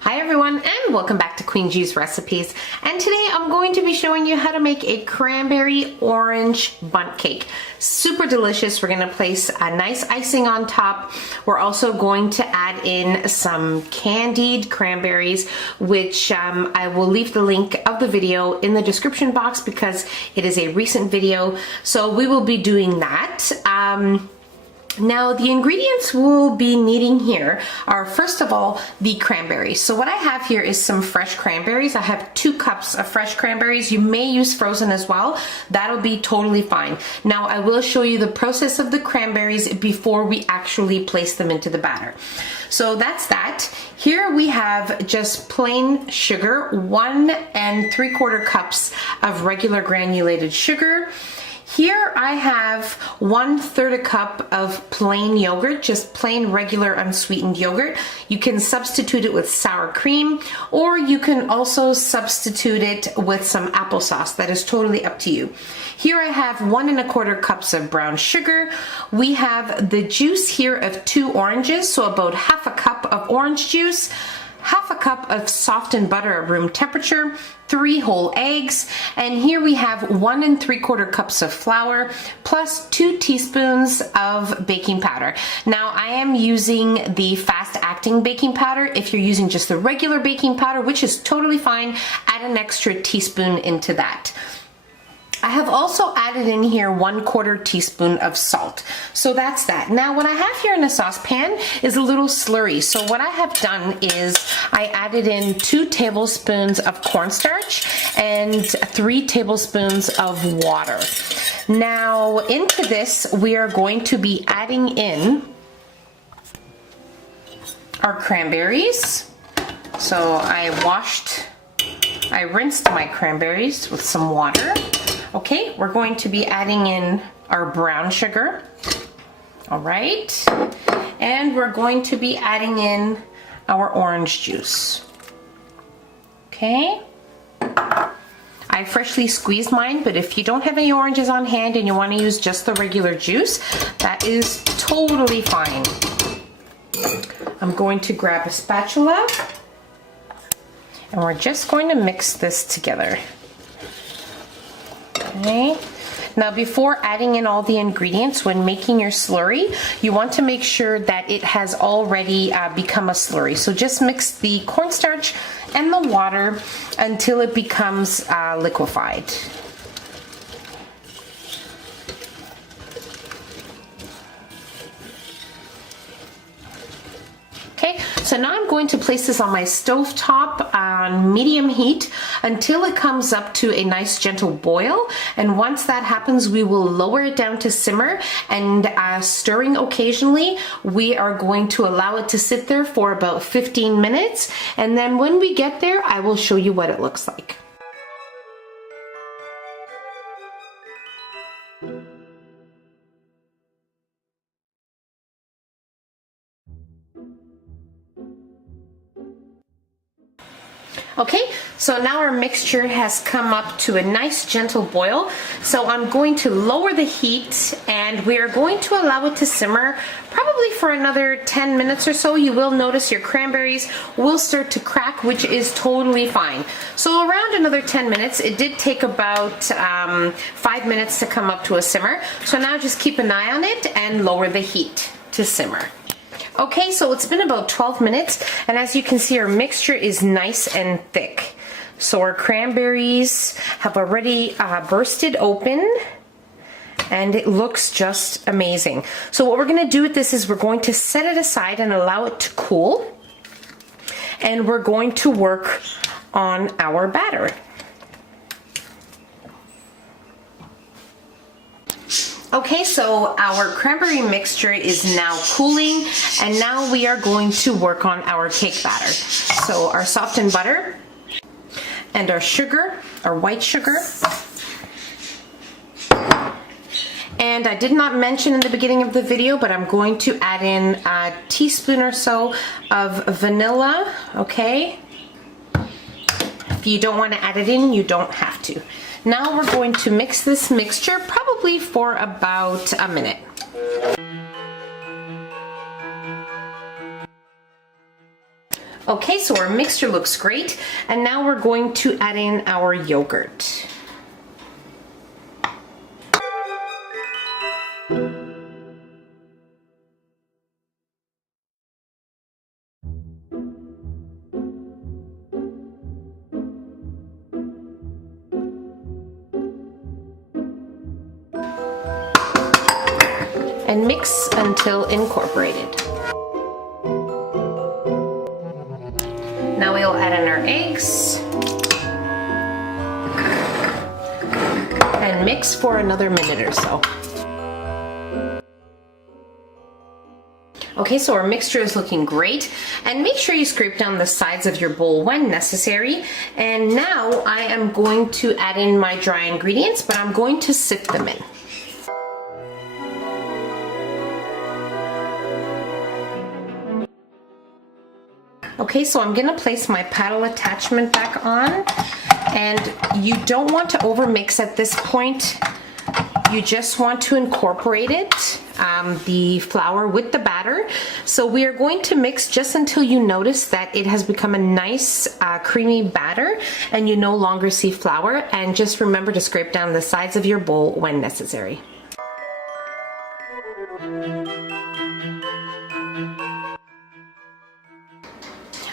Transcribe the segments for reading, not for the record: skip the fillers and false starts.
Hi everyone, and welcome back to Queen G's Recipes. And today I'm going to be showing you how to make a cranberry orange bundt cake. Super delicious. We're going to place a nice icing on top. We're also going to add in some candied cranberries, which I will leave the link of the video in the description box because it is a recent video. So we will be doing that. Now the ingredients we'll be needing here are, first of all, the cranberries. So what I have here is some fresh cranberries. I have 2 cups of fresh cranberries. You may use frozen as well. That'll be totally fine. Now I will show you the process of the cranberries before we actually place them into the batter. So that's that. Here we have just plain sugar, 1 3/4 cups of regular granulated sugar. Here I have 1/3 cup of plain yogurt, just plain regular unsweetened yogurt. You can substitute it with sour cream, or you can also substitute it with some applesauce. That is totally up to you. Here I have 1 1/4 cups of brown sugar. We have the juice here of 2 oranges, so about 1/2 cup of orange juice, 1/2 cup of softened butter at room temperature, 3 whole eggs, and here we have 1 3/4 cups of flour plus 2 teaspoons of baking powder. Now I am using the fast acting baking powder. If you're using just the regular baking powder, which is totally fine, add an extra teaspoon into that. I have also added in here 1/4 teaspoon of salt. So that's that. Now what I have here in a saucepan is a little slurry. So what I have done is I added in 2 tablespoons of cornstarch and 3 tablespoons of water. Now into this we are going to be adding in our cranberries. So I rinsed my cranberries with some water. Okay, we're going to be adding in our brown sugar. All right, and we're going to be adding in our orange juice. Okay, I freshly squeezed mine, but if you don't have any oranges on hand and you want to use just the regular juice, that is totally fine. I'm going to grab a spatula and we're just going to mix this together. Okay. Now before adding in all the ingredients, when making your slurry, you want to make sure that it has already become a slurry. So just mix the cornstarch and the water until it becomes liquefied. Okay, so now I'm going to place this on my stove top on medium heat until it comes up to a nice gentle boil. And once that happens, we will lower it down to simmer, and stirring occasionally, we are going to allow it to sit there for about 15 minutes. And then when we get there, I will show you what it looks like. Okay, so now our mixture has come up to a nice gentle boil. So I'm going to lower the heat and we are going to allow it to simmer probably for another 10 minutes or so. You will notice your cranberries will start to crack, which is totally fine. So around another 10 minutes. It did take about 5 minutes to come up to a simmer. So now just keep an eye on it and lower the heat to simmer. Okay, so it's been about 12 minutes, and as you can see, our mixture is nice and thick. So our cranberries have already bursted open, and it looks just amazing. So what we're going to do with this is we're going to set it aside and allow it to cool, and we're going to work on our batter. Okay, so our cranberry mixture is now cooling, and now we are going to work on our cake batter. So our softened butter and our sugar, our white sugar. And I did not mention in the beginning of the video, but I'm going to add in a teaspoon or so of vanilla, okay? If you don't want to add it in, you don't have to. Now we're going to mix this mixture probably for about a minute. Okay, so our mixture looks great, and now we're going to add in our yogurt. And mix until incorporated. Now we'll add in our eggs and mix for another minute or so. Okay, so our mixture is looking great, and make sure you scrape down the sides of your bowl when necessary. And now I am going to add in my dry ingredients, but I'm going to sift them in. Okay, so I'm gonna place my paddle attachment back on, and you don't want to overmix at this point. You just want to incorporate it, the flour with the batter. So we are going to mix just until you notice that it has become a nice creamy batter and you no longer see flour, and just remember to scrape down the sides of your bowl when necessary.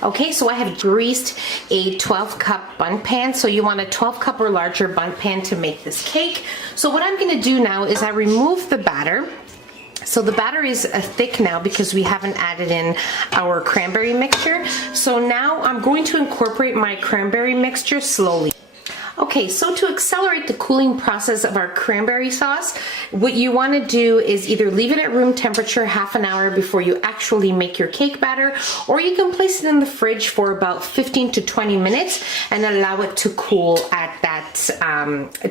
Okay, so I have greased a 12-cup Bundt pan. So you want a 12-cup or larger Bundt pan to make this cake. So what I'm gonna do now is I remove the batter. So the batter is thick now because we haven't added in our cranberry mixture. So now I'm going to incorporate my cranberry mixture slowly. Okay, so to accelerate the cooling process of our cranberry sauce, what you want to do is either leave it at room temperature half an hour before you actually make your cake batter, or you can place it in the fridge for about 15 to 20 minutes and allow it to cool at that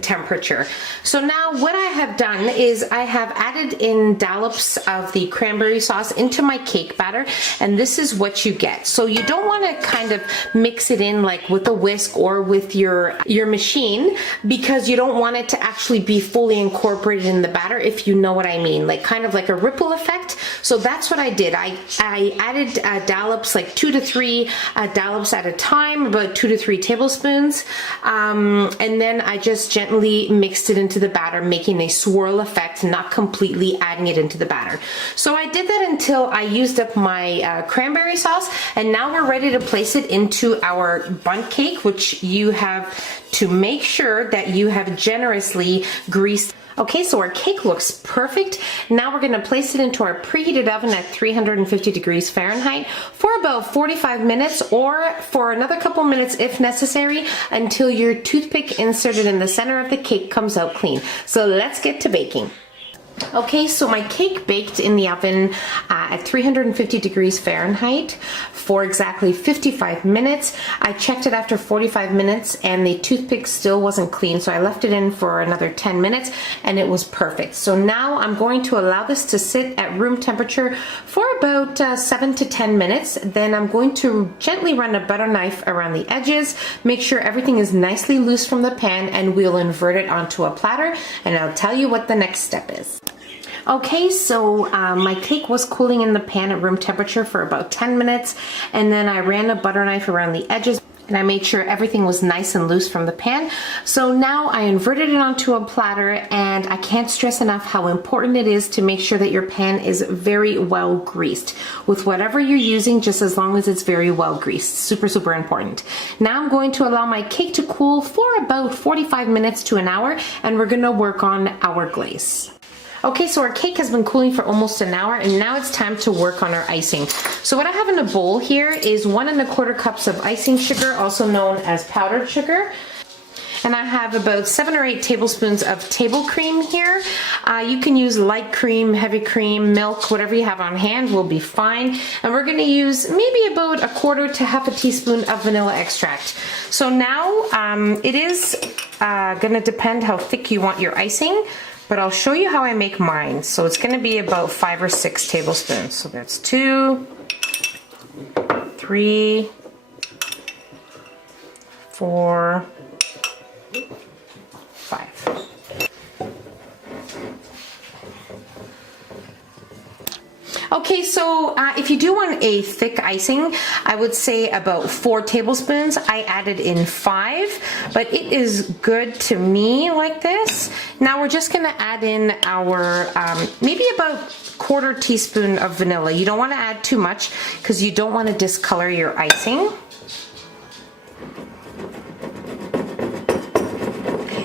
temperature. So now what I have done is I have added in dollops of the cranberry sauce into my cake batter, and this is what you get. So you don't want to kind of mix it in like with a whisk or with your machine, because you don't want it to actually be fully incorporated in the batter, if you know what I mean, like kind of like a ripple effect. So that's what I did. I added dollops, like 2 to 3 dollops at a time, about 2 to 3 tablespoons, and then I just gently mixed it into the batter, making a swirl effect, not completely adding it into the batter. So I did that until I used up my cranberry sauce, and now we're ready to place it into our bundt cake, which you have to make sure that you have generously greased. Okay, so our cake looks perfect. Now we're gonna place it into our preheated oven at 350 degrees Fahrenheit for about 45 minutes, or for another couple minutes if necessary, until your toothpick inserted in the center of the cake comes out clean. So let's get to baking. Okay, so my cake baked in the oven at 350 degrees Fahrenheit for exactly 55 minutes. I checked it after 45 minutes and the toothpick still wasn't clean, so I left it in for another 10 minutes and it was perfect. So now I'm going to allow this to sit at room temperature for about 7 to 10 minutes. Then I'm going to gently run a butter knife around the edges, make sure everything is nicely loose from the pan, and we'll invert it onto a platter, and I'll tell you what the next step is. Okay, so my cake was cooling in the pan at room temperature for about 10 minutes, and then I ran a butter knife around the edges and I made sure everything was nice and loose from the pan. So now I inverted it onto a platter, and I can't stress enough how important it is to make sure that your pan is very well greased with whatever you're using, just as long as it's very well greased. Super, super important. Now I'm going to allow my cake to cool for about 45 minutes to an hour, and we're gonna work on our glaze. Okay, so our cake has been cooling for almost an hour, and now it's time to work on our icing. So what I have in a bowl here is 1 1/4 cups of icing sugar, also known as powdered sugar. And I have about 7 or 8 tablespoons of table cream here. You can use light cream, heavy cream, milk, whatever you have on hand will be fine. And we're gonna use maybe about 1/4 to 1/2 teaspoon of vanilla extract. So now it is gonna depend how thick you want your icing, but I'll show you how I make mine. So it's gonna be about 5 or 6 tablespoons. So that's 2, 3, 4, 5. Okay, so if you do want a thick icing, I would say about 4 tablespoons. I added in 5, but it is good to me like this. Now we're just gonna add in our, maybe about 1/4 teaspoon of vanilla. You don't wanna add too much because you don't wanna discolor your icing.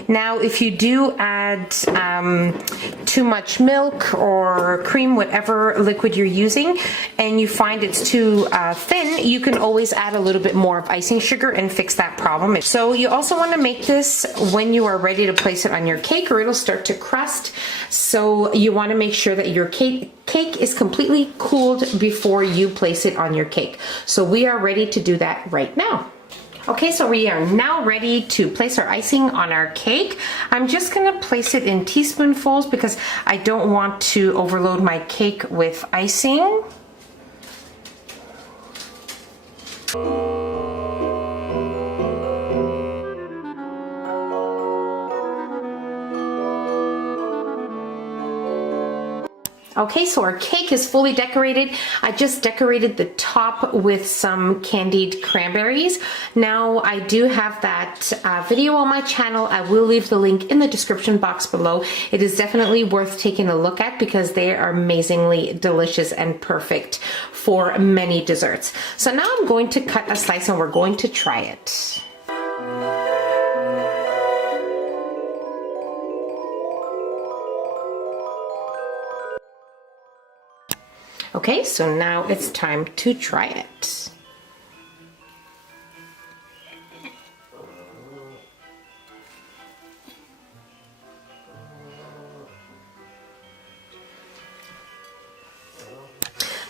Now, if you do add too much milk or cream, whatever liquid you're using, and you find it's too thin, you can always add a little bit more of icing sugar and fix that problem. So you also want to make this when you are ready to place it on your cake, or it'll start to crust. So you want to make sure that your cake is completely cooled before you place it on your cake. So we are ready to do that right now. Okay, so we are now ready to place our icing on our cake. I'm just gonna place it in teaspoonfuls because I don't want to overload my cake with icing. Okay, so our cake is fully decorated. I just decorated the top with some candied cranberries. Now I do have that video on my channel. I will leave the link in the description box below. It is definitely worth taking a look at because they are amazingly delicious and perfect for many desserts. So now I'm going to cut a slice and we're going to try it. Okay, so now it's time to try it.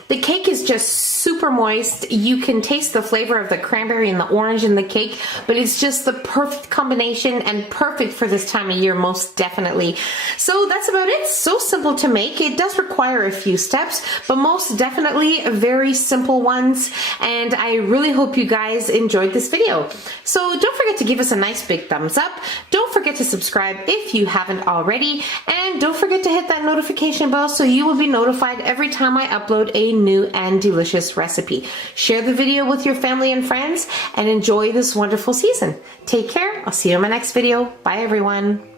The cake is just super moist. You can taste the flavor of the cranberry and the orange in the cake, but it's just the perfect combination and perfect for this time of year, most definitely. So that's about it. So simple to make. It does require a few steps, but most definitely very simple ones. And I really hope you guys enjoyed this video. So don't forget to give us a nice big thumbs up. Don't forget to subscribe if you haven't already. And don't forget to hit that notification bell so you will be notified every time I upload a new and delicious recipe. Share the video with your family and friends and enjoy this wonderful season. Take care. I'll see you in my next video. Bye everyone.